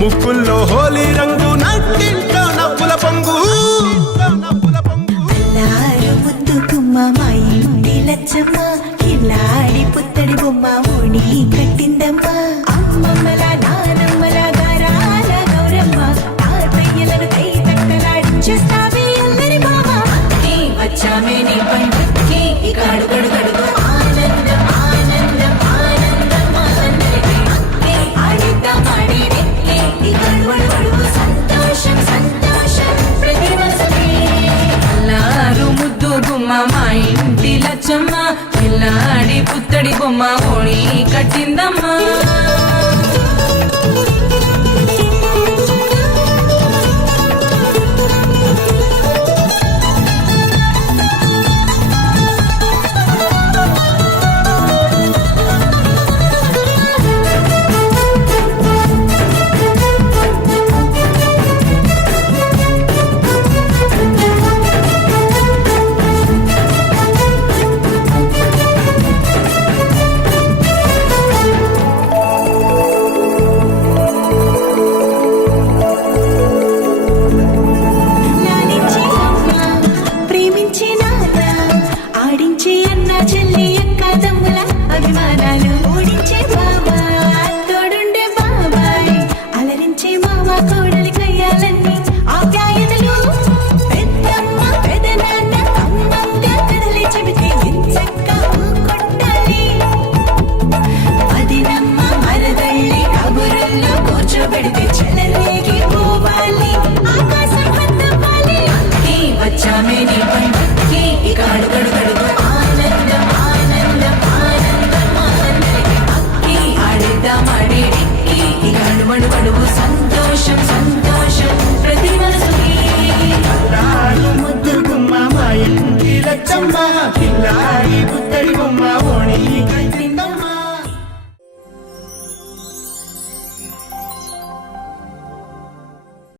ముక్కుల్లో హోలీ రంగు నట్టింట్లో నవ్వుల పొంగు ముద్దు గుమ్మ మా ఇంటి లచ్చమ్మ కిల్లాడి పుత్తడి బొమ్మ ఓణి కట్టిందమ్మా అమ్మమ్మల నానమ్మల గారాల గౌరమ్మ తాతయ్యలను కై తక్కలాడించేస్తావే అల్లరి మామ వచ్చామే నీ పండుక్కి ఇక అడుగడు గడుగు ఆనందం ఆనందం ఆనందం అందరికీ ఆడిద్దాం ఆడి ఇక అడుగడు సంతోషం సంతోషం ప్రతి మనసుకి అల్లారు ముద్దు గుమ్మ మా ఇంటి లచ్చమ్మ పిల్లాడి పుత్తడి బొమ్మ ఓణి కట్టిందమ్మా లాలించే అమ్మ ప్రేమించే నాన్న ఆడించే అన్న చెల్లి అక్క తమ్ముల అభిమానాలు ఓడించే బాబా తోడుండే బాబాయ్ అలరించే మామ కోడలి కయ్యాలన్నీ ఆప్యాయతలు పెద్దమ్మ పెదనాన్న అమ్మంగా కథలే చెబితే ఎంచక్క కొట్టాలి అదినమ్మ మరదళ్ళి కబురుల్లో కూర్చోబెడితే చెలరేగి పోవాలి ఆకాశం వద్దవాలి వచ్చామే నీ పండు